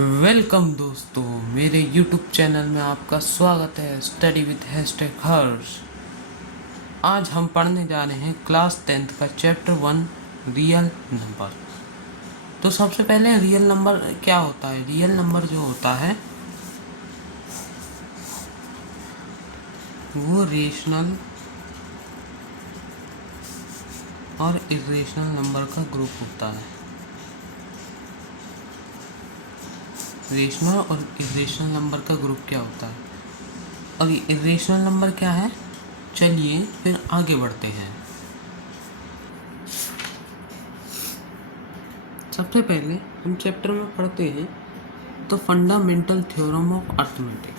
Welcome दोस्तों, मेरे YouTube channel में आपका स्वागत है। स्टडी विद हैशटैग हर्ष। आज हम पढ़ने जा रहे हैं क्लास 10th का चैप्टर 1 रियल नंबर। तो सबसे पहले रियल नंबर क्या होता है। रियल नंबर जो होता है वो रेशनल और इरेशनल नंबर का ग्रुप होता है। रेशनल और इरेशनल नंबर का ग्रुप क्या होता है और इरेशनल नंबर क्या है, चलिए फिर आगे बढ़ते हैं। सबसे पहले हम चैप्टर में पढ़ते हैं the fundamental theorem of arithmetic.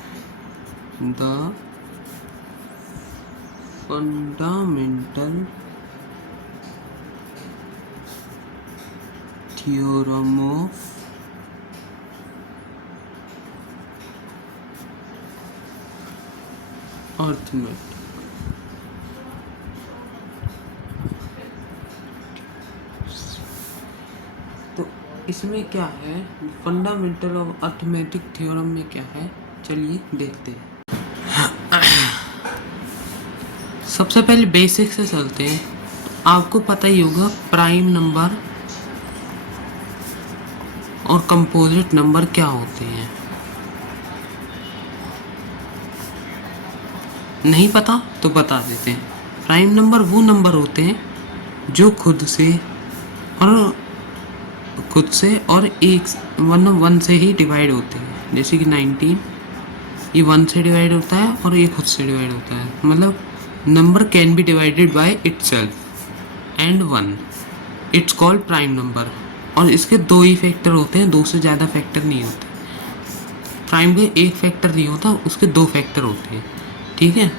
The fundamental theorem of arithmetic. तो इसमें क्या है, फंडामेंटल ऑफ अर्थमेटिक थ्योरम में क्या है, चलिए देखते हैं। सबसे पहले बेसिक से चलते हैं। आपको पता ही होगा प्राइम नंबर और कंपोजिट नंबर क्या होते हैं। नहीं पता तो बता देते हैं। प्राइम नंबर वो नंबर होते हैं जो खुद से और एक वन से ही डिवाइड होते हैं। जैसे कि 19 ये 1 से डिवाइड होता है और ये खुद से डिवाइड होता है। मतलब number can be divided by itself and 1, it's called prime number. और इसके दो ही फैक्टर होते हैं, दो से ज़्यादा फैक्टर नहीं होते। प्राइम के एक फैक्टर नहीं होता, उसके दो फैक्टर होते हैं। ठीक है।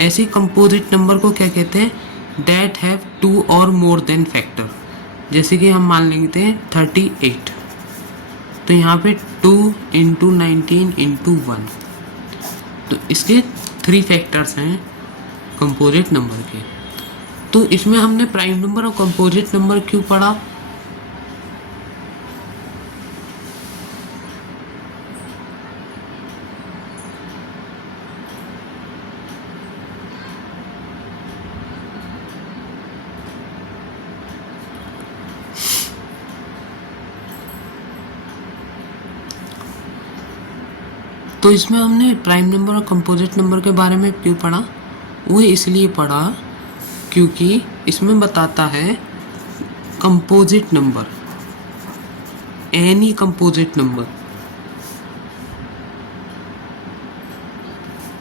ऐसे कंपोजिट नंबर को क्या कहते हैं, दैट हैव 2 और मोर देन फैक्टर। जैसे कि हम मान लेते हैं 38, तो यहाँ पे 2 × 19 × 1, तो इसके 3 फैक्टर्स हैं कंपोजिट नंबर के। तो इसमें हमने प्राइम नंबर और कंपोजिट नंबर क्यों पढ़ा। तो इसमें हमने प्राइम नंबर और कंपोजिट नंबर के बारे में क्यों पढ़ा, वो इसलिए पढ़ा क्योंकि इसमें बताता है composite number, any composite number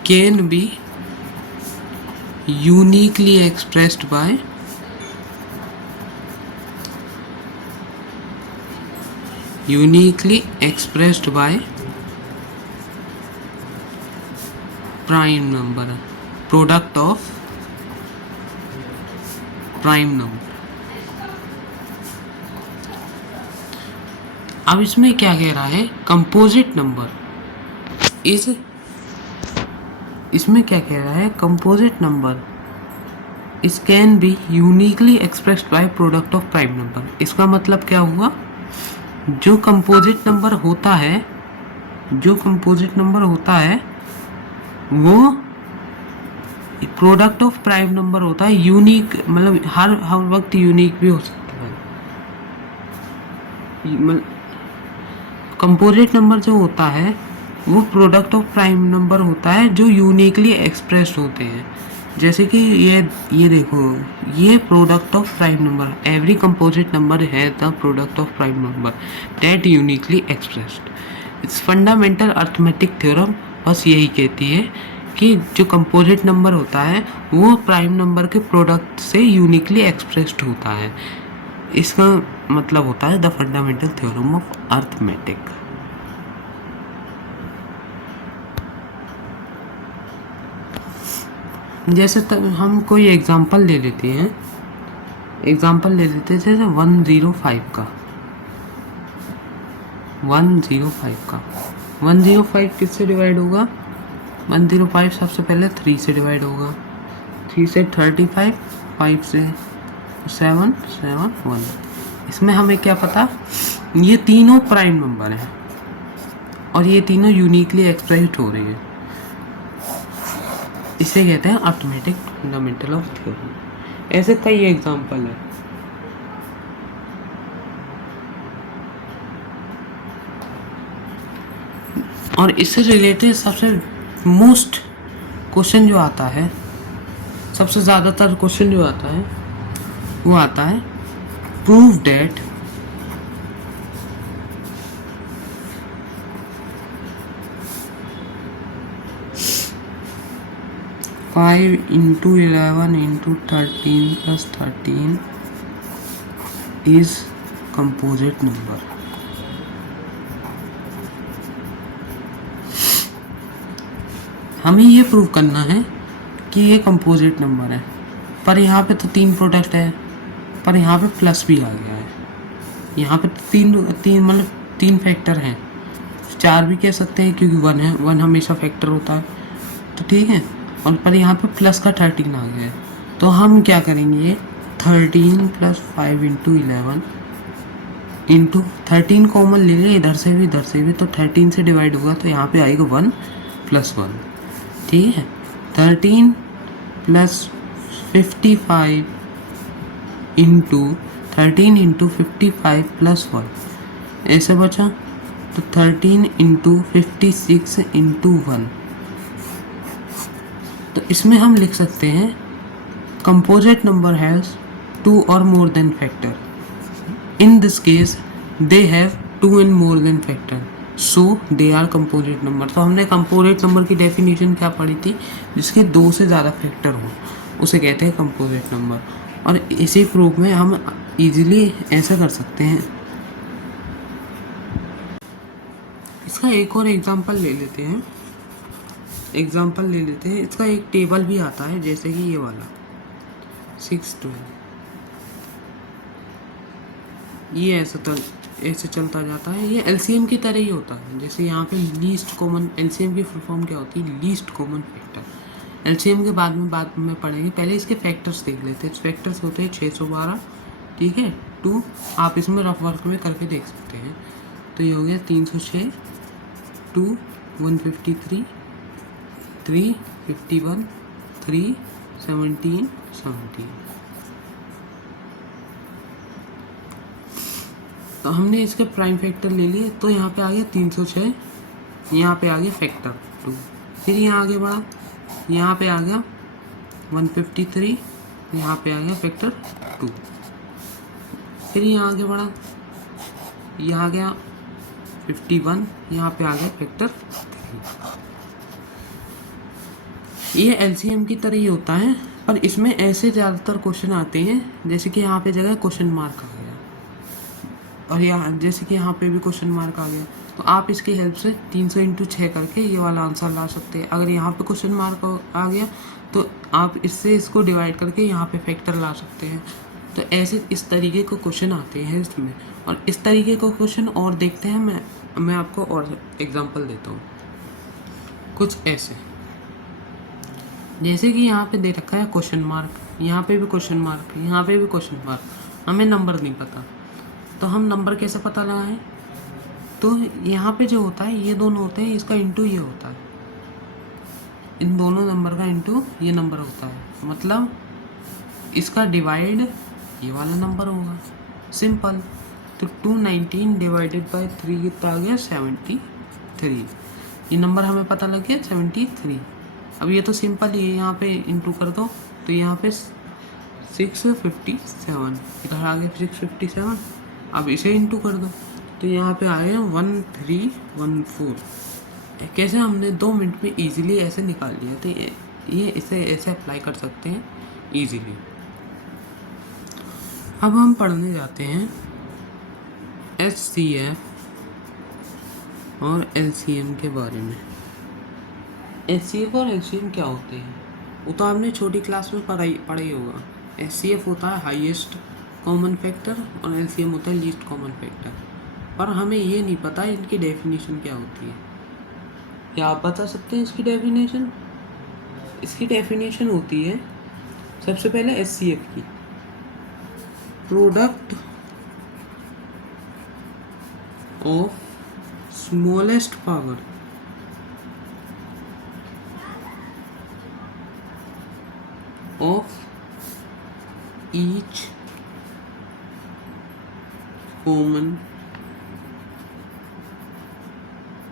can be uniquely expressed by prime number, product of prime number. अब इसमें क्या कह रहा है, कंपोजिट नंबर इसमें क्या कह रहा है, कंपोजिट नंबर इस can be uniquely expressed by product of prime number. इसका मतलब क्या हुआ, जो कंपोजिट नंबर होता है वो प्रोडक्ट ऑफ प्राइम नंबर होता है। यूनिक मतलब हर वक्त यूनिक भी हो सकता है। कंपोजिट नंबर जो होता है वो प्रोडक्ट ऑफ प्राइम नंबर होता है जो यूनिकली एक्सप्रेस्ड होते हैं। जैसे कि ये देखो, ये product of prime number, every composite number है the product of prime number that uniquely expressed. Its fundamental arithmetic theorem बस यही कहती है कि जो कंपोजिट नंबर होता है वो प्राइम नंबर के प्रोडक्ट से यूनिकली एक्सप्रेस्ड होता है। इसका मतलब होता है the fundamental theorem of arithmetic. जैसे हम कोई एग्जांपल ले लेते हैं, जैसे 105 का। 105 किससे डिवाइड होगा, 105 सबसे पहले 3 से डिवाइड होगा, 3 से 35, 5 से 7, 7, 1। इसमें हमें क्या पता, ये तीनों प्राइम नंबर हैं। और ये तीनों यूनिकली एक्सप्रेस्ड हो रही है। इसे कहते हैं अर्थमेटिक फंडामेंटल ऑफ थ्योरम। ऐसे कई एग्जाम्पल है। और इससे रिलेटेड सबसे मोस्ट क्वेश्चन जो आता है, सबसे ज़्यादातर क्वेश्चन जो आता है वो आता है prove that five into 11 into 13 plus 13 is composite number. हमें ये प्रूव करना है कि ये कंपोजिट नंबर है, पर यहाँ पे तो 3 प्रोडक्ट है, पर यहाँ पे प्लस भी आ गया है। यहाँ पे तीन मतलब 3 फैक्टर हैं, 4 भी कह सकते हैं क्योंकि 1 है, 1 हमेशा फैक्टर होता है, तो ठीक है। और पर यहाँ पे प्लस का 13 आ गया है, तो हम क्या करेंगे 13 प्लस 5 इंटू 11 इंटू 13 कॉमन ले लें इधर से भी इधर से भी, तो 13 से डिवाइड होगा तो यहाँ पे आएगा 1 प्लस 1, ठीक है। 13 प्लस 55 इंटू 13 इंटू 55 प्लस 1 ऐसे बचा, तो 13 इंटू 56 इंटू 1। तो इसमें हम लिख सकते हैं कंपोजिट नंबर हैज़ 2 और more than factor. In this case they have 2 and more than factor, so they are composite number. तो हमने कंपोजिट नंबर की डेफिनेशन क्या पढ़ी थी, जिसके 2 से ज़्यादा फैक्टर हो उसे कहते हैं कंपोजिट नंबर। और इसी प्रूफ में हम इजीली ऐसा कर सकते हैं। इसका एक और एग्जांपल ले लेते हैं। इसका एक टेबल भी आता है, जैसे कि ये वाला 6 12, ये ऐसे चलता जाता है। ये एलसीएम की तरह ही होता है। जैसे यहाँ पे लीस्ट कॉमन, एलसीएम की फुल फॉर्म क्या होती है, लीस्ट कॉमन फैक्टर। एलसीएम के बाद में पढ़ेंगे, पहले इसके फैक्टर्स देख लेते हैं। फैक्टर्स होते हैं 612, ठीक है, 2। आप इसमें रफ वर्क में करके देख सकते हैं। तो ये हो गया 306, 2 153, 3 51, 3 17 17। तो हमने इसके प्राइम फैक्टर ले लिए, तो यहाँ पे आ गया 306, यहाँ पे आ गया फैक्टर 2। फिर यहाँ आगे बढ़ा, यहाँ पे आ गया 153, यहाँ पे आ गया फैक्टर 2। फिर यहाँ आगे बढ़ा, यहाँ आ गया 51, यहाँ पे आ गया फैक्टर 3। ये एलसीएम की तरह ही होता है, पर इसमें ऐसे ज़्यादातर क्वेश्चन आते हैं, जैसे कि यहाँ पे जगह क्वेश्चन मार्क आ गया, और यहाँ जैसे कि यहाँ पे भी क्वेश्चन मार्क आ गया, तो आप इसकी हेल्प से 300 इंटू 6 करके ये वाला आंसर ला सकते हैं। अगर यहाँ पे क्वेश्चन मार्क आ गया तो आप इससे इसको डिवाइड करके यहाँ पे फैक्टर ला सकते हैं। तो ऐसे इस तरीके को क्वेश्चन आते हैं इसमें। और इस तरीके को क्वेश्चन और देखते हैं, मैं आपको और एग्जाम्पल देता हूँ कुछ ऐसे। जैसे कि यहाँ पे दे रखा है क्वेश्चन मार्क, यहाँ पे भी क्वेश्चन मार्क, यहाँ पे भी क्वेश्चन मार्क, हमें नंबर नहीं पता, तो हम नंबर कैसे पता लगाएं। तो यहाँ पे जो होता है, ये दोनों होते हैं, इसका इंटू ये होता है, इन दोनों नंबर का इंटू ये नंबर होता है, मतलब इसका डिवाइड ये वाला नंबर होगा, सिंपल। तो 219 डिवाइडेड बाई 3 कितना आ गया 73। ये नंबर हमें पता लग गया 73। अब ये तो सिंपल ही है, यहाँ पे इंटू कर दो, तो यहाँ पे 657, इधर आ गया 657। अब इसे इंटू कर दो, तो यहाँ पे आए 1314। कैसे हमने 2 मिनट में इजीली ऐसे निकाल लिया, तो ये इसे ऐसे अप्लाई कर सकते हैं इजीली। अब हम पढ़ने जाते हैं HCF और LCM के बारे में। HCF और LCM क्या होते हैं वो तो आपने छोटी क्लास में पढ़ाई होगा। HCF होता है हाईएस्ट कॉमन फैक्टर और LCM होता है लीस्ट कॉमन फैक्टर, पर हमें ये नहीं पता इनकी डेफिनेशन क्या होती है। क्या आप बता सकते हैं इसकी डेफिनेशन? इसकी डेफिनेशन होती है सबसे पहले HCF की, product of smallest power of each common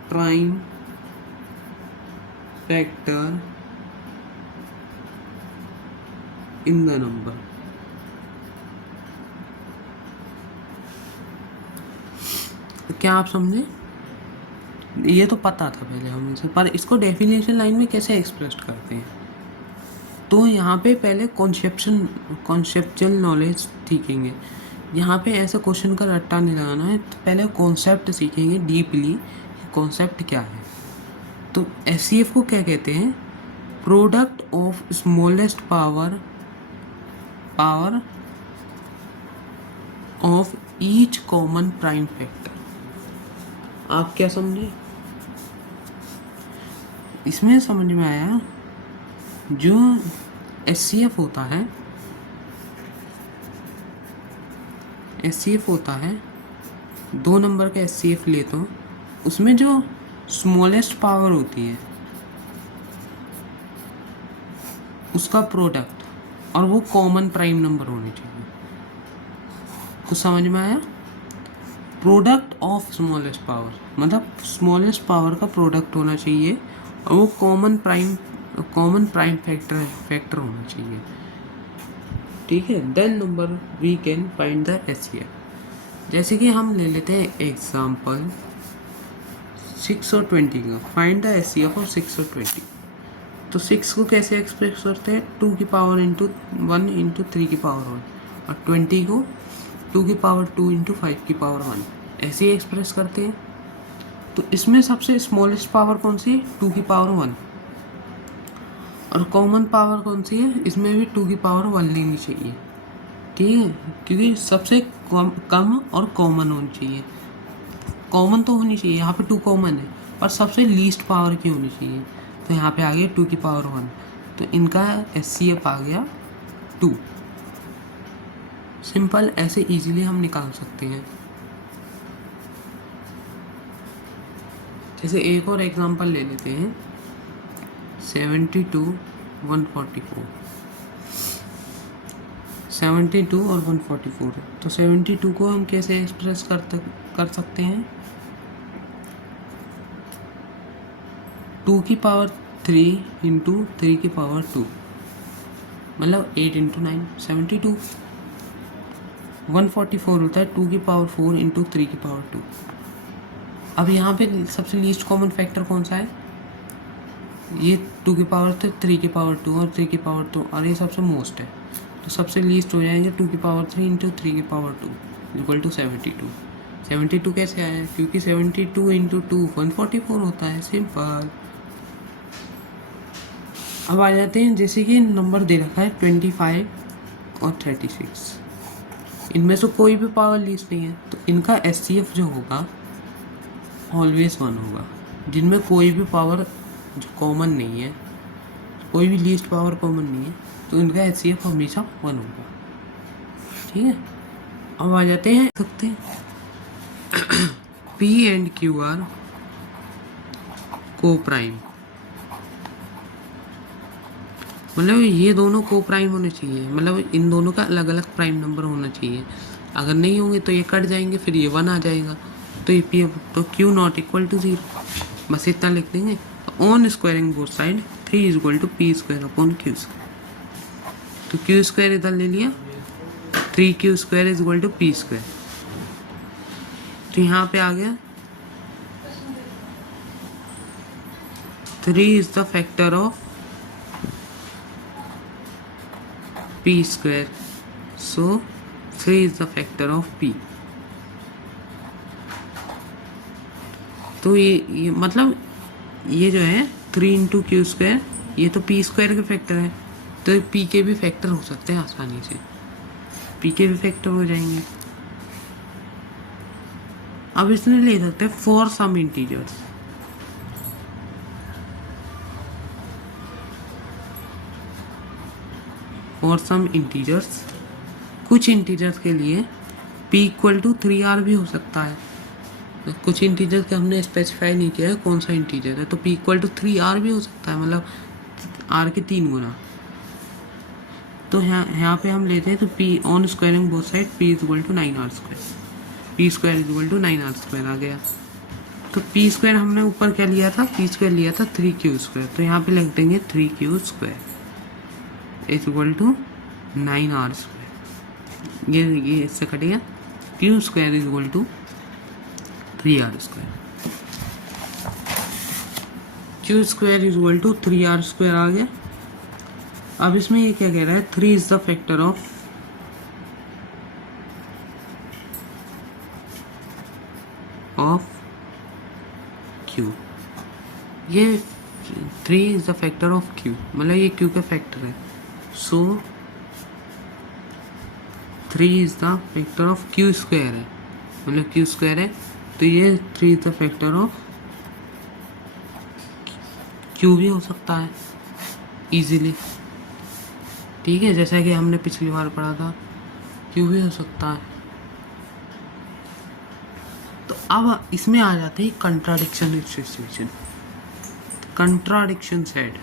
prime factor in the number. क्या आप समझे? ये तो पता था पहले हमें से, पर इसको डेफिनेशन लाइन में कैसे एक्सप्रेस करते हैं? तो यहाँ पे पहले कॉन्सेप्चुअल नॉलेज सीखेंगे। यहाँ पे ऐसे क्वेश्चन का रट्टा नहीं लगाना है, तो पहले कॉन्सेप्ट सीखेंगे डीपली, कॉन्सेप्ट क्या है। तो एचसीएफ को क्या कहते हैं? Product of smallest power of each common prime factor. आप क्या समझे? इसमें समझ में आया जो एचसीएफ होता है, एचसीएफ होता है 2 नंबर का एचसीएफ ले तो उसमें जो स्मॉलेस्ट पावर होती है उसका प्रोडक्ट, और वो कॉमन प्राइम नंबर होने चाहिए। कुछ समझ में आया? प्रोडक्ट ऑफ स्मॉलेस्ट पावर मतलब स्मॉलेस्ट पावर का प्रोडक्ट होना चाहिए और वो कॉमन प्राइम फैक्टर होना चाहिए। ठीक है, then number we can find the HCF. जैसे कि हम ले लेते हैं एग्जांपल 6 और 20 का। फाइंड द एचसीएफ ऑफ 6 और 20। तो 6 को कैसे एक्सप्रेस करते हैं? 2 की पावर इंटू 1 इंटू 3 की पावर 1, और 20 को 2 की पावर 2 इंटू 5 की पावर 1, ऐसे ही एक्सप्रेस करते हैं। तो इसमें सबसे स्मॉलेस्ट पावर कौन सी है? 2 की पावर 1। और कॉमन पावर कौन सी है? इसमें भी 2 की पावर 1 लेनी चाहिए। ठीक है, क्योंकि सबसे कम और कॉमन होनी चाहिए। कॉमन तो होनी चाहिए, यहाँ पे 2 कॉमन है, पर सबसे लीस्ट पावर की होनी चाहिए। तो यहाँ पे आ गया 2 की पावर 1, तो इनका एचसीएफ आ गया 2। सिंपल, ऐसे इजीली हम निकाल सकते हैं। जैसे एक और एग्जांपल ले लेते हैं 72 144। 72 और 144। तो 72 को हम कैसे एक्सप्रेस कर सकते हैं? 2 की पावर 3 इंटू 3 की पावर 2, मतलब 8 इंटू 9 72। 144 होता है 2 की पावर 4 इंटू 3 की पावर 2। अब यहाँ पे सबसे लीस्ट कॉमन फैक्टर कौन सा है? ये 2 की पावर 3 की पावर 2 और 3 की पावर 2, और ये सबसे मोस्ट है। तो सबसे लीस्ट हो जाएंगे 2 की पावर 3 इंटू 3 की पावर 2 इक्वल टू 72। 72 कैसे आया? क्योंकि 72 इंटू 2 144 होता है। सिंपल। अब आ जाते हैं, जैसे कि नंबर दे रखा है 25 और 36, इनमें से कोई भी पावर लीस्ट नहीं है, तो इनका एचसीएफ जो होगा ऑलवेज 1 होगा। जिनमें कोई भी पावर जो कॉमन नहीं है, कोई भी लीस्ट पावर कॉमन नहीं है, तो इनका एचसीएफ हमेशा 1 होगा। ठीक है, अब आ जाते हैं सकते हैं पी एंड क्यू आर को प्राइम, मतलब ये दोनों को प्राइम होने चाहिए, मतलब इन दोनों का अलग अलग प्राइम नंबर होना चाहिए। अगर नहीं होंगे तो ये कट जाएंगे, फिर ये 1 आ जाएगा, तो ये पी, तो क्यू नॉट इक्वल टू 0। बस इतना लिख देंगे। On squaring both side 3 is equal to p square upon q square. तो क्यू स्क्वायर इधर ले लिया, 3q square is equal to p square. तो यहाँ पे आ गया 3 is the factor of p square, so 3 is the factor of p। तो ये मतलब ये जो है 3 इंटू क्यू स्क्वायर, ये तो p स्क्वायर के फैक्टर है, तो p के भी फैक्टर हो सकते हैं आसानी से, p के भी फैक्टर हो जाएंगे। अब इसमें ले सकते हैं फॉर सम इंटीजर्स। और सम इंटीजर्स, कुछ इंटीजर्स के लिए p इक्वल टू 3r भी हो सकता है। कुछ इंटीजर का हमने स्पेसिफाई नहीं किया है कौन सा इंटीजर है, तो p इक्वल टू 3r भी हो सकता है, मतलब r के 3 गुना। तो यहाँ पे हम लेते हैं तो p on squaring both side p is equal to 9r square, p square is equal to 9r square आ गया। तो p स्क्वायर हमने ऊपर क्या लिया था, p स्क्वायर लिया था 3q स्क्वायर, तो यहाँ पे लिख देंगे 3q square is equal to 9r square. ये इससे कटेगा, q square is equal to 3r square, q square is equal to 3r square आ गया। अब इसमें ये क्या कह रहा है, 3 is the factor of q, ये 3 is the factor of q, मतलब ये q का फैक्टर है। So 3 is the factor of q square है, मतलब q स्क्वायर है, तो ये 3 is the factor of q भी हो सकता है इजीली। ठीक है, जैसा कि हमने पिछली बार पढ़ा था, q भी हो सकता है। तो अब इसमें आ जाते हैं कंट्राडिक्शन सिचुएशन, कंट्राडिक्शन सेट।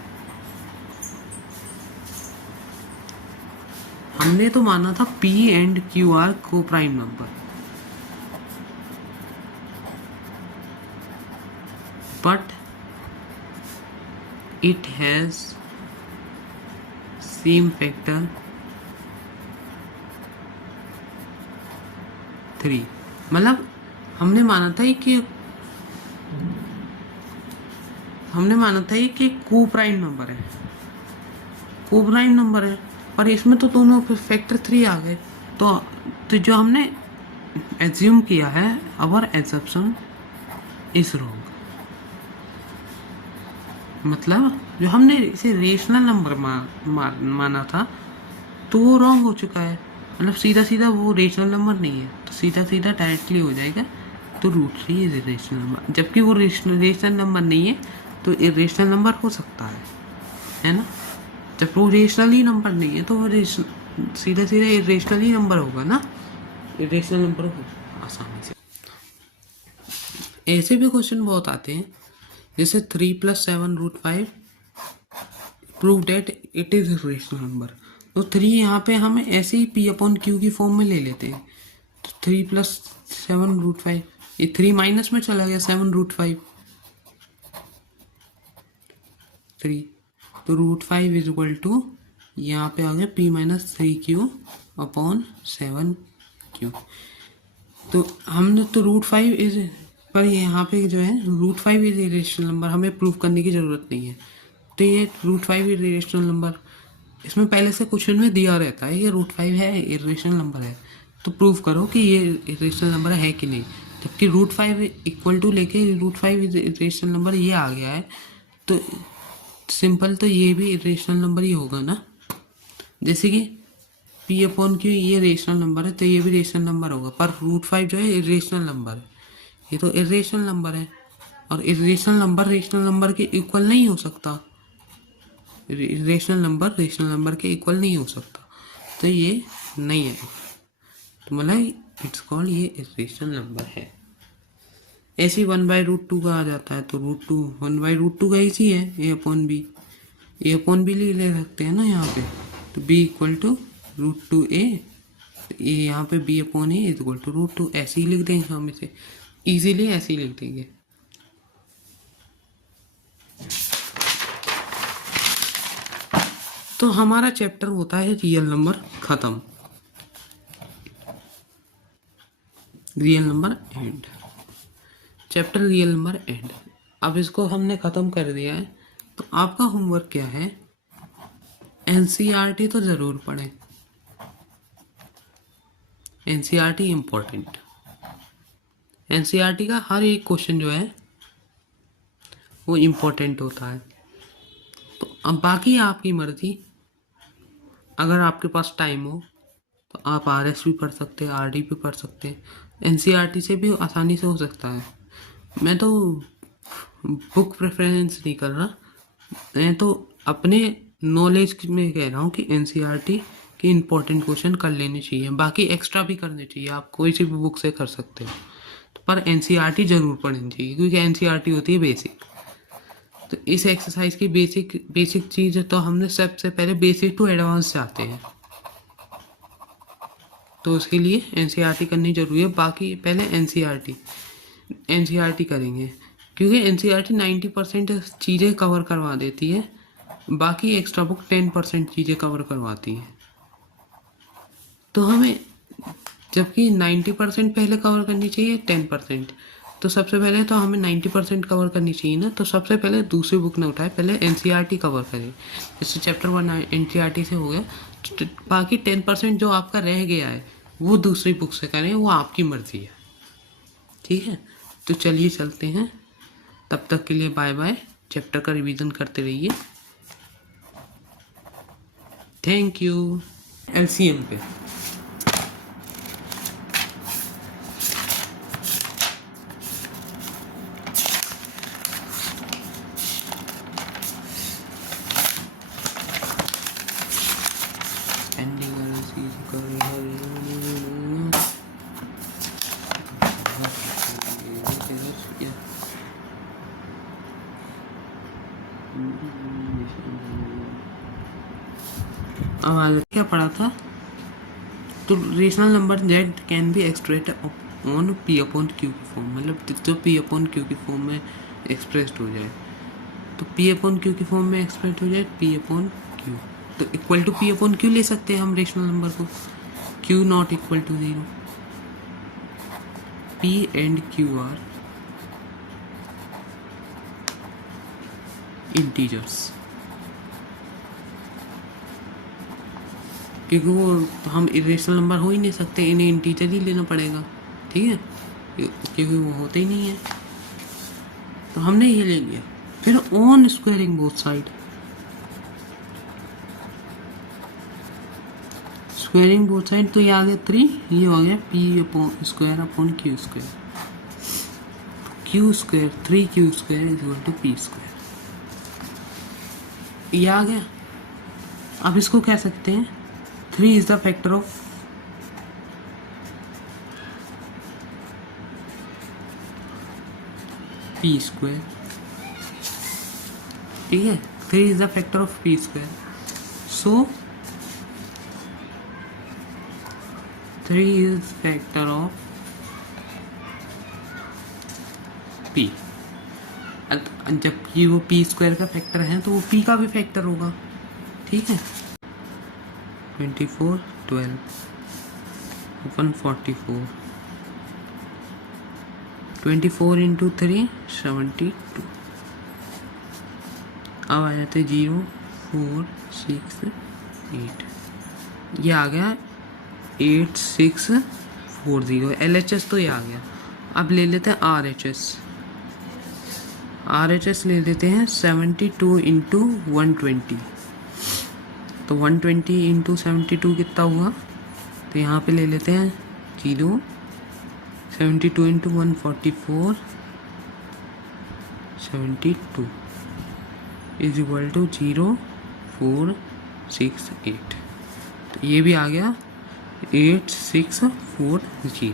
हमने तो माना था p एंड q आर को prime number, but it has same factor 3, मतलब हमने माना था कि को प्राइम नंबर है, को प्राइम नंबर है, और इसमें तो दोनों फैक्टर 3 आ गए। तो जो हमने एज्यूम किया है, आवर एजम्पशन इज रॉन्ग, मतलब जो हमने इसे रेशनल नंबर माना था तो वो रॉन्ग हो चुका है, मतलब सीधा सीधा वो रेशनल नंबर नहीं है, तो सीधा सीधा डायरेक्टली हो जाएगा तो √3 इज इरेशनल नंबर, जबकि वो रेशनल नंबर नहीं है तो इरेशनल नंबर हो सकता है ना। जब वो रेशनल ही नंबर नहीं है तो वो सीधा सीधा इरेशनल ही नंबर होगा ना, इरेशनल नंबर होगा आसानी से। ऐसे भी क्वेश्चन बहुत आते हैं, जैसे 3 + 7 √5 prove that it is rational number. तो 3 यहाँ पे हम ऐसे ही p/q की फॉर्म में ले लेते हैं, तो 3 + 7 √5, ये 3 माइनस में चला गया, 7 √5 3, तो √5 इज इक्वल टू यहाँ पे आ गया p - 3q/7q। तो हमने तो √5 इज, पर यहाँ पे जो है √5 इज इरेशनल नंबर, हमें प्रूव करने की ज़रूरत नहीं है। तो ये √5 इज इरेशनल नंबर, इसमें पहले से क्वेश्चन में दिया रहता है ये √5 है, इरेशनल नंबर है, तो प्रूव करो कि ये इरेशनल नंबर है कि नहीं। जबकि √5 इक्वल टू लेके √5 इज इरेशनल नंबर ये आ गया है, तो सिंपल तो ये भी इरेशनल नंबर ही होगा ना। जैसे कि p/q ये रेशनल नंबर है तो ये भी रेशनल नंबर होगा, पर √5 जो है इरेशनल नंबर है, ये तो इरेशनल नंबर है, और इरेशनल नंबर रेशनल नंबर के इक्वल नहीं हो सकता, रेशनल नंबर के इक्वल नहीं हो सकता, तो ये नहीं है, तो मतलब इट्स कॉल्ड ये इरेशनल नंबर है। ऐसे 1/√2 का आ जाता है, तो √2 1/√2 का इसी है, a/b ले सकते हैं ना यहाँ पे, तो b इक्वल टू √2a, ये यहाँ पे b/a इज इक्वल टू √2, ऐसे ही लिख देंगे हम इसे, इजीली ऐसे ही लिख देंगे। तो हमारा चैप्टर होता है रियल नंबर खत्म, real number and, chapter real number and. अब इसको हमने ख़त्म कर दिया है, तो आपका होमवर्क क्या है, एनसीईआरटी तो ज़रूर पढ़ें, एनसीईआरटी इम्पोर्टेंट, एनसीईआरटी का हर एक क्वेश्चन जो है वो इम्पोर्टेंट होता है। तो अब बाकी आपकी मर्जी, अगर आपके पास टाइम हो तो आप आरएस भी पढ़ सकते हैं, आरडी भी पढ़ सकते हैं, एनसीईआरटी से भी आसानी से हो सकता है। मैं तो बुक प्रेफरेंस नहीं कर रहा, मैं तो अपने नॉलेज में कह रहा हूँ कि एनसीईआरटी के इम्पोर्टेंट क्वेश्चन कर लेने चाहिए, बाकी एक्स्ट्रा भी करने चाहिए, आप कोई सी भी बुक से कर सकते हो। तो पर एनसीईआरटी जरूर पढ़नी चाहिए, क्योंकि एनसीईआरटी होती है बेसिक। तो इस एक्सरसाइज की बेसिक चीज़ तो हमने सबसे पहले बेसिक टू एडवांस जाते हैं, तो उसके लिए एनसीईआरटी करनी जरूरी है। बाकी पहले एनसीईआरटी करेंगे, क्योंकि एनसीईआरटी 90% चीज़ें कवर करवा देती है, बाकी एक्स्ट्रा बुक 10% चीज़ें कवर करवाती है। तो हमें जबकि 90% पहले कवर करनी चाहिए 10%, तो सबसे पहले तो हमें 90% कवर करनी चाहिए ना। तो सबसे पहले दूसरी बुक ना उठाए, पहले एनसीईआरटी कवर करें। जैसे चैप्टर 1 एनसीईआरटी से हो गया, तो बाकी 10% जो आपका रह गया है वो दूसरी बुक से करें, वो आपकी मर्जी है, ठीक है। तो चलिए चलते हैं, तब तक के लिए बाय बाय। चैप्टर का रिवीजन करते रहिए। Thank you. एलसीएम पे अब आगे क्या पढ़ा था, तो rational number z can be expressed on p upon q की फॉर्म, मतलब जो पी अपॉन क्यू की फॉर्म में एक्सप्रेस्ड हो जाए, तो पी अपॉन क्यू की फॉर्म में एक्सप्रेस्ड हो जाए पी अपॉन क्यू, तो equal to p upon q ले सकते हैं हम रेशनल नंबर को। Q not equal to 0, p and q are integers, क्योंकि वो हम इरेशनल नंबर हो ही नहीं सकते, इन्हें इंटीजर ही लेना पड़ेगा, ठीक है, क्योंकि वो होते ही नहीं है, तो हमने ये ले लिया। फिर on squaring both side, squaring both side, तो ये आ गया 3, ये हो गया p upon square upon q square, q square 3q square is equal to p square, ये आ गया। अब इसको कह सकते हैं 3 is the factor of p square, ठीक है, 3 is the factor of p square, so 3 is factor of p, जबकि वो p स्क्वायर का फैक्टर है तो वो p का भी फैक्टर होगा, ठीक है। 24 12 144, 24 इंटू 3 72, अब आ जाते 0 4 6 8, ये आ गया 8640, LHS तो ये आ गया। अब ले लेते हैं RHS ले लेते हैं 72 इंटू 120, तो 120 इंटू 72 कितना हुआ, तो यहाँ पे ले लेते हैं 0, 72 इंटू 144 72 इज इक्वल टू 0 4 6 8, तो ये भी आ गया 8640,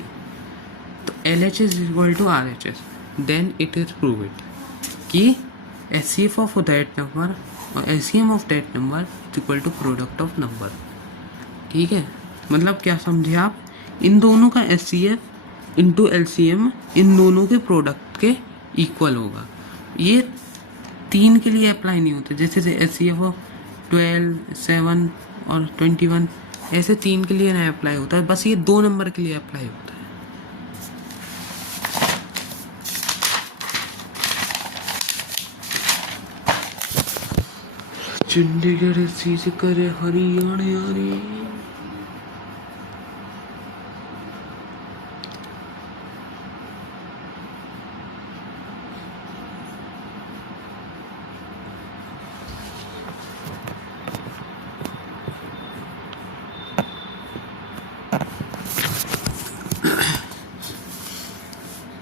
तो LHS is equal to RHS, then it is proved कि HCF ऑफ दैट नंबर और LCM of that number is equal to product of number, ठीक है। मतलब क्या समझे आप, इन दोनों का HCF इंटू LCM इन दोनों के प्रोडक्ट के इक्वल होगा। ये 3 के लिए अप्लाई नहीं होता, जैसे HCF ऑफ 12 7 और 21, ऐसे 3 के लिए नहीं अप्लाई होता है, बस ये 2 नंबर के लिए अप्लाई होता है। चंडीगढ़ चीज करे हरियाणा यारी,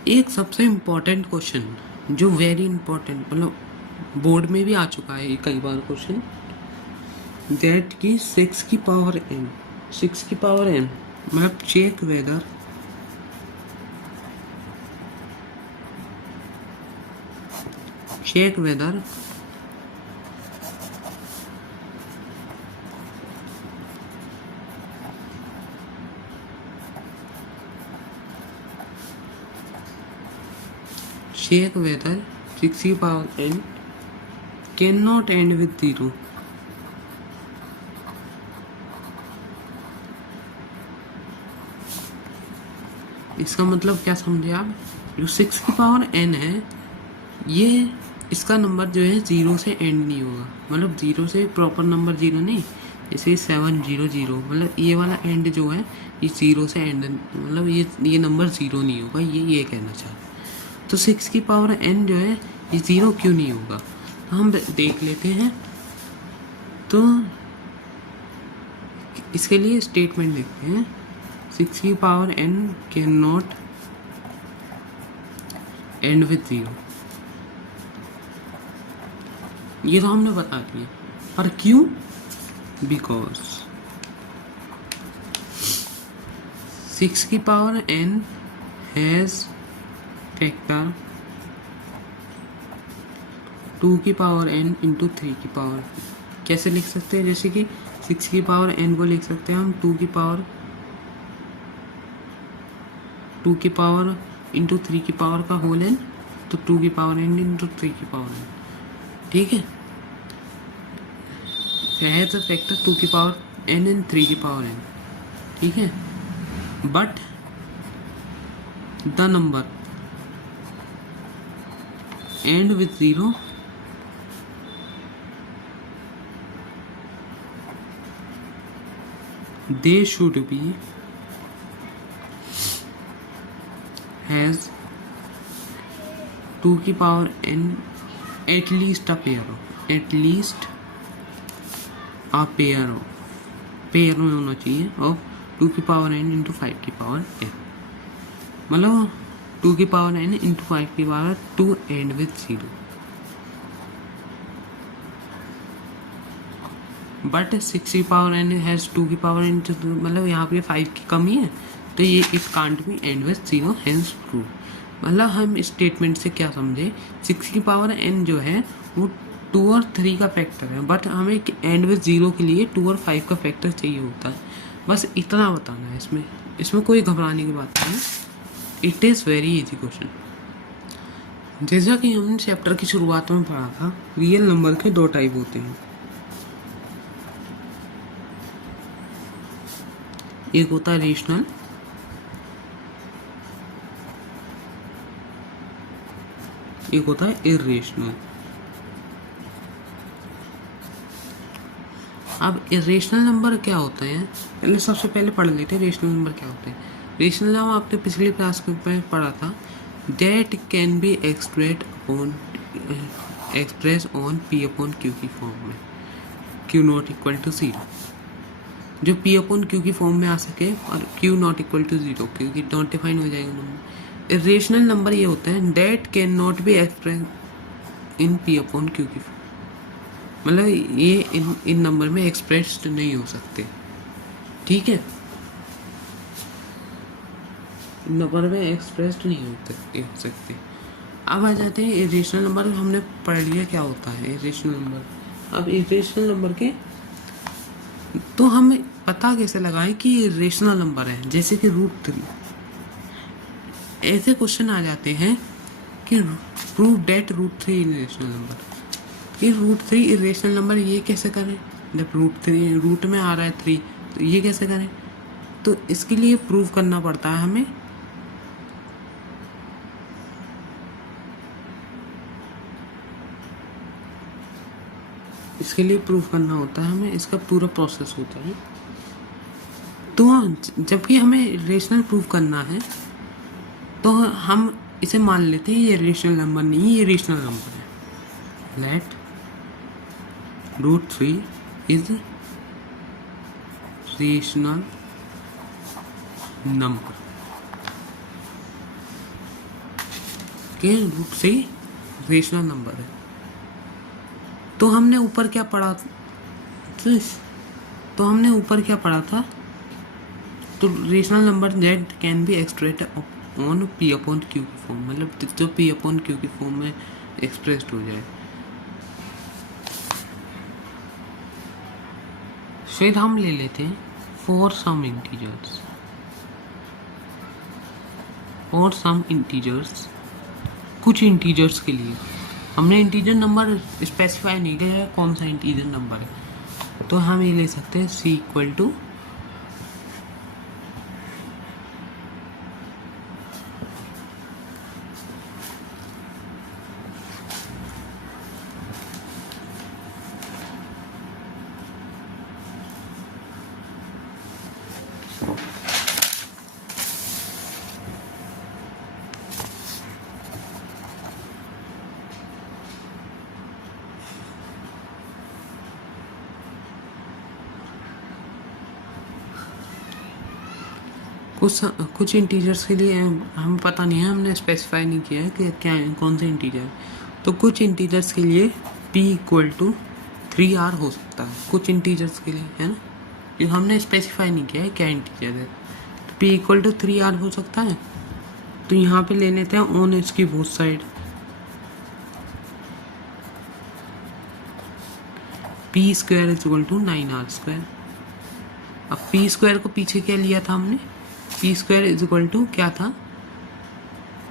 एक सबसे इम्पोर्टेंट क्वेश्चन जो वेरी इंपॉर्टेंट, मतलब बोर्ड में भी आ चुका है कई बार क्वेश्चन, दैट की 6 की पावर n, 6 की पावर n, मतलब check whether check whether check whether 6 power n cannot end with 0. इसका मतलब क्या समझे आप? जो 6 की पावर n है, ये इसका नंबर जो है 0 से एंड नहीं होगा, मतलब 0 से प्रॉपर नंबर 0 नहीं, जैसे 700, मतलब ये वाला एंड जो है ये 0 से एंड, मतलब ये नंबर 0 नहीं होगा, ये कहना चाहते। तो 6 की पावर n जो है ये 0 क्यों नहीं होगा, तो हम देख लेते हैं। तो इसके लिए स्टेटमेंट देखते हैं। 6 की power n can not and with 0, ये तो हमने बता दिया, पर क्यों? बिकॉज 6 की पावर n हैज फैक्टर 2 की पावर n इंटू 3 की पावर। कैसे लिख सकते हैं? जैसे कि 6 की पावर n को लिख सकते हैं हम 2 की पावर इंटू 3 की पावर का होल n, तो 2 की पावर n इंटू 3 की पावर n, ठीक है। है तो फैक्टर 2 की पावर n एंड 3 की पावर n, ठीक है। But the number and with 0 they should be has 2 की power n at least a pair में होना चाहिए ऑफ 2 की पावर n इंटू 5 की पावर n, मतलब 2 की पावर n इंटू 5 की पावर 2 एंड विथ 0। बट 6 की पावर n हैज़ 2 की पावर n, मतलब यहाँ पे 5 की कमी है, तो ये it can't be and with 0, hence true. मतलब हम इस स्टेटमेंट से क्या समझे? 6 की पावर n जो है वो 2 और 3 का फैक्टर है, बट हमें एंड विथ 0 के लिए 2 और 5 का फैक्टर चाहिए होता है। बस इतना बताना है इसमें कोई घबराने की बात नहीं। It is very easy question. जैसा कि हमने चैप्टर की शुरुआत में पढ़ा था, रियल नंबर के 2 टाइप होते हैं। एक होता है रेशनल, एक होता है इर्रेशनल। अब इरेशनल नंबर क्या होते हैं, सबसे पहले पढ़ लेते हैं रेशनल नंबर क्या होते हैं। रेशनल नंबर आपने पिछली क्लास में पढ़ा था, that can be express on p upon q की फॉर्म में, क्यू नॉट इक्वल टू 0, जो पी अपॉन क्यू की फॉर्म में आ सके और क्यू नॉट इक्वल टू 0, क्योंकि नॉट डिफाइन हो जाएगा नंबर। इरेशनल नंबर ये होता है that can not be express in P upon q की, मतलब ये इन नंबर में एक्सप्रेस्ड नहीं हो सकते, ठीक है। इन नंबर में एक्सप्रेस्ड नहीं हो सकते। अब आ जाते हैं इरेशनल नंबर। हमने पढ़ लिया क्या होता है इरेशनल नंबर। अब इरेशनल नंबर के तो हम पता कैसे लगाएं कि ये रेशनल नंबर है, जैसे कि √3। ऐसे क्वेश्चन आ जाते हैं कि प्रूव डेट √3 इरेशनल नंबर, कि √3 इरेशनल नंबर, ये कैसे करें? जब √3 रूट में आ रहा है 3, तो ये कैसे करें? तो इसके लिए प्रूव करना पड़ता है हमें इसका पूरा प्रोसेस होता है। तो जबकि हमें रेशनल प्रूव करना है, तो हम इसे मान लेते हैं ये रेशनल नंबर नहीं, ये रेशनल नंबर है। लेट √3 इज रेशनल नंबर, के √3 रेशनल नंबर है। तो हमने ऊपर क्या पढ़ा था? तो rational number that can be expressed on p upon q की फॉर्म, मतलब जो पी अपॉन क्यू की फॉर्म में एक्सप्रेस्ड हो जाए। फिर हम ले लेते हैं for some integers. For some integers, कुछ इंटीजर्स के लिए हमने इंटीजर नंबर स्पेसिफाई नहीं किया है कौन सा इंटीजर नंबर है, तो हम ये ले सकते हैं c इक्वल टू कुछ इंटीजर्स के लिए हमें पता नहीं है, हमने स्पेसिफाई नहीं किया है कि क्या कौन सा इंटीजर। तो कुछ इंटीजर्स के लिए p इक्वल टू 3r हो सकता है, कुछ इंटीजर्स के लिए, है ना, ये हमने स्पेसिफाई नहीं किया है क्या इंटीजर है। तो p इक्वल टू 3r हो सकता है। तो यहाँ पे ले लेते हैं ऑन इसकी both side, p square is equal to 9r square. अब p स्क्वायर को पीछे क्या लिया था हमने, p square is equal to क्या था,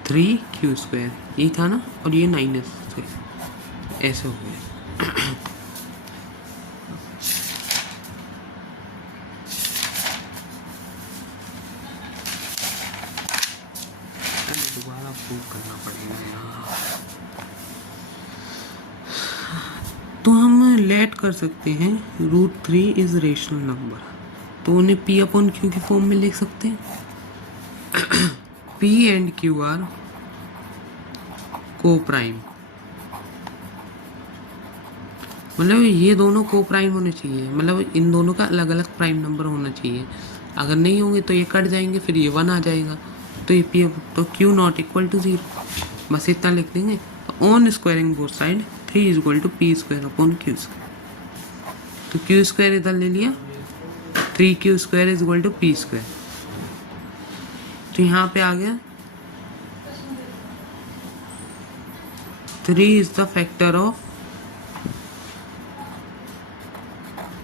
3q स्क्वायर, यही था ना, और ये माइनस ऐसे हो गया। दोबारा प्रूव करना पड़ेगा यार। तो हम लेट कर सकते हैं √3 इज रेशनल नंबर, तो उन्हें p अपॉन q की फॉर्म में लिख सकते हैं। p एंड q आर को प्राइम, मतलब ये दोनों को प्राइम होने चाहिए, मतलब इन दोनों का अलग अलग प्राइम नंबर होना चाहिए। अगर नहीं होंगे तो ये कट जाएंगे, फिर ये 1 आ जाएगा, तो ये p तो q नॉट इक्वल टू 0, बस इतना लिख देंगे। On squaring both side 3 is equal to p square upon q square, तो q स्क्वायर इधर ले लिया, 3q square is equal to p square, तो यहाँ पे आ गया 3 is the factor of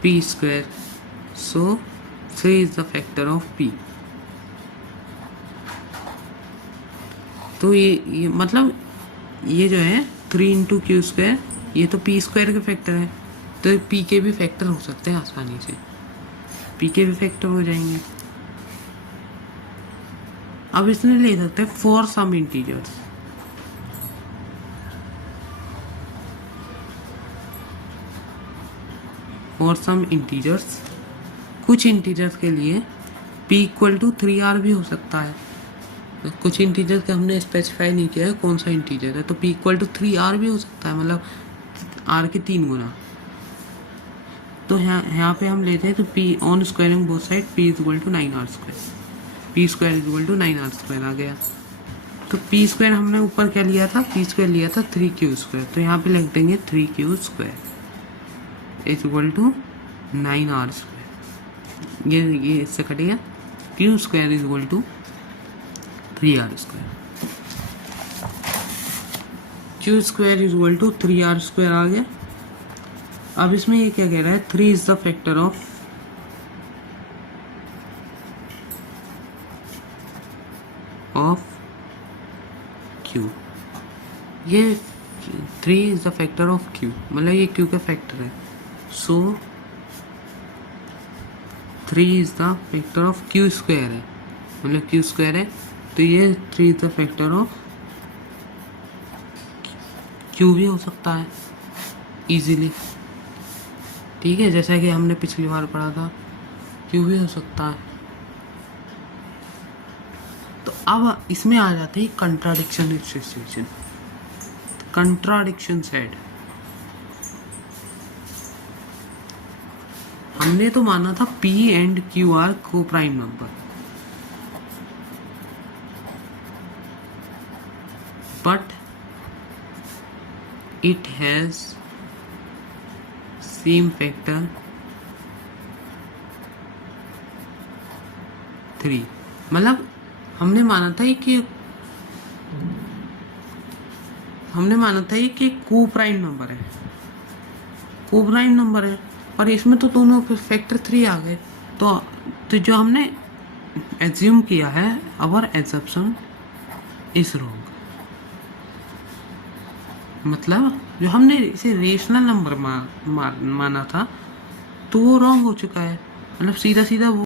p square, so 3 is the factor of p। तो ये मतलब ये जो है 3 इंटू क्यू स्क्वायर, ये तो p स्क्वायर के फैक्टर है, तो p के भी फैक्टर हो सकते हैं आसानी से, p के भी फैक्टर हो जाएंगे। अब इसमें ले सकते हैं for some integers, for some integers, कुछ इंटीजर्स के लिए p इक्वल टू 3r भी हो सकता है। कुछ इंटीजर के हमने स्पेसिफाई नहीं किया है कौन सा इंटीजर है, तो p इक्वल टू 3r भी हो सकता है, मतलब r के 3 गुना। तो यहाँ पे हम लेते हैं, तो p on squaring both side p is equal to 9r square, p square is equal to 9r square आ गया। तो p स्क्वायर हमने ऊपर क्या लिया था, p स्क्वायर लिया था 3q स्क्वायर, तो यहाँ पे लिख देंगे 3q square is equal to 9r square, ये इससे कटेगा, q square is equal to 3r square, q square is equal to 3r square आ गया। अब इसमें ये क्या कह रहा है, 3 is the factor of q, ये 3 is the factor of q, मतलब ये q का फैक्टर है, so 3 is the factor of q square है, मतलब q स्क्वायर है, तो ये 3 is the factor of q भी हो सकता है इजीली, ठीक है, जैसा कि हमने पिछली बार पढ़ा था, q भी हो सकता है। तो अब इसमें आ जाते हैं कंट्राडिक्शन सिचुएशन, कंट्राडिक्शन सेट। हमने तो माना था p एंड q आर को prime number, but it has same factor 3, मतलब हमने माना था कि हमने माना था ये कि को प्राइम नंबर है, को प्राइम नंबर है, पर इसमें तो दोनों फैक्टर 3 आ गए। तो जो हमने एज्यूम किया है, आवर एजम्पशन इज रॉन्ग। मतलब जो हमने इसे रेशनल नंबर माना था तो वो रॉन्ग हो चुका है। मतलब सीधा सीधा वो